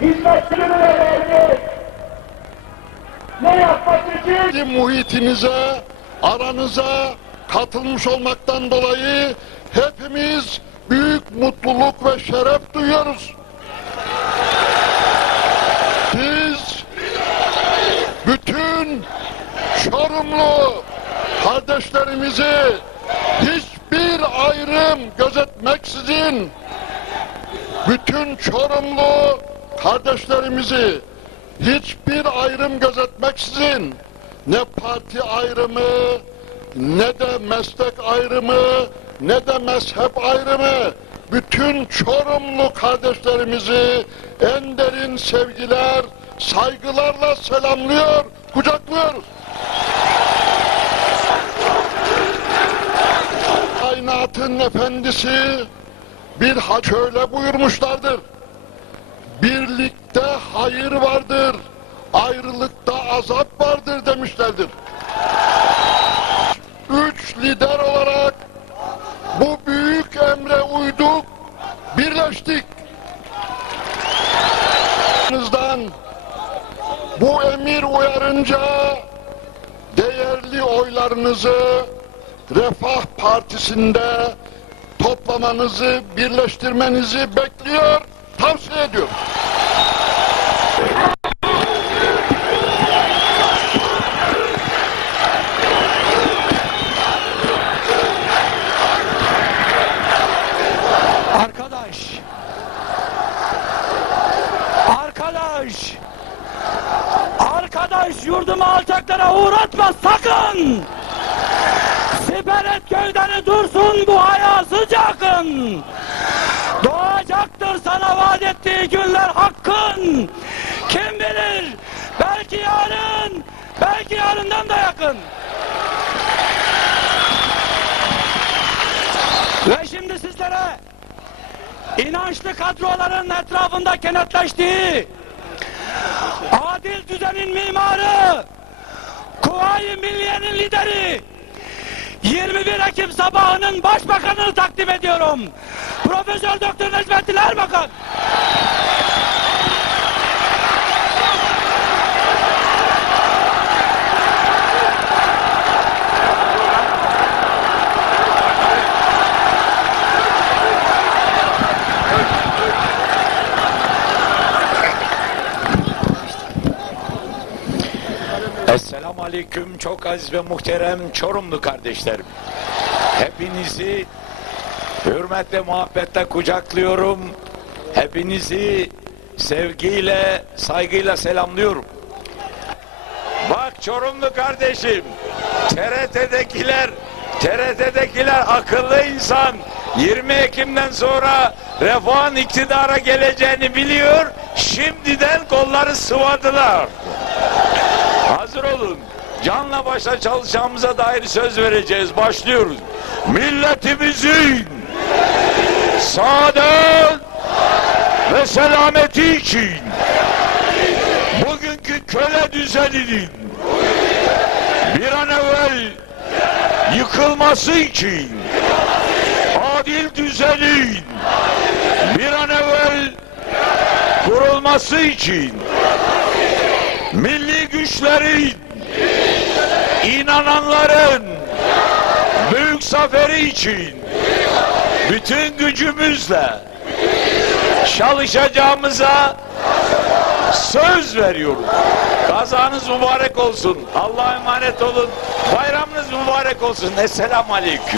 Hizmetçileri de verdi. Ne yapmak için? Muhitinize, aranıza katılmış olmaktan dolayı hepimiz büyük mutluluk ve şeref duyuyoruz. Biz bütün Çorumlu kardeşlerimizi hiçbir ayrım gözetmeksizin bütün Çorumlu kardeşlerimizi hiçbir ayrım gözetmeksizin ne parti ayrımı ne de meslek ayrımı ne de mezhep ayrımı bütün Çorumlu kardeşlerimizi en derin sevgiler, saygılarla selamlıyor, kucaklıyoruz. Kainatın efendisi bir ha şöyle buyurmuşlardır. Birlikte hayır vardır, ayrılıkta azap vardır demişlerdir. Üç lider olarak bu büyük emre uyduk, birleştik. Bu emir uyarınca değerli oylarınızı Refah Partisi'nde toplamanızı, birleştirmenizi bekliyor, tavsiye ediyorum. Arkadaş. Arkadaş. Arkadaş yurdumu alçaklara uğratma sakın. Siper et dursun bu hayasız yakın. Doğacaktır sana vaat ettiği günler hakkın. Kim bilir belki yarın, belki yarından da yakın. Ve şimdi sizlere inançlı kadroların etrafında kenetleştiği adil düzenin mimarı Kuvayi Milliye'nin lideri 21 Ekim sabahının başbakanını takdim ediyorum. Profesör Doktor Necmettin Erbakan. Aleyküm çok aziz ve muhterem Çorumlu kardeşlerim. Hepinizi hürmetle muhabbetle kucaklıyorum. Hepinizi sevgiyle, saygıyla selamlıyorum. Bak Çorumlu kardeşim, TRT'dekiler, TRT'dekiler akıllı insan. 20 Ekim'den sonra refahın iktidara geleceğini biliyor, şimdiden kolları sıvadılar. Hazır olun. Canla başla çalışacağımıza dair söz vereceğiz. Başlıyoruz. Milletimizin saadet ve selameti için bugünkü köle düzeninin bir an evvel yıkılması için adil düzenin bir an evvel kurulması için milli güçlerin inananların büyük zaferi için bütün gücümüzle çalışacağımıza söz veriyoruz. Kazanız mübarek olsun. Allah'a emanet olun. Bayramınız mübarek olsun. Esselamu Aleyküm.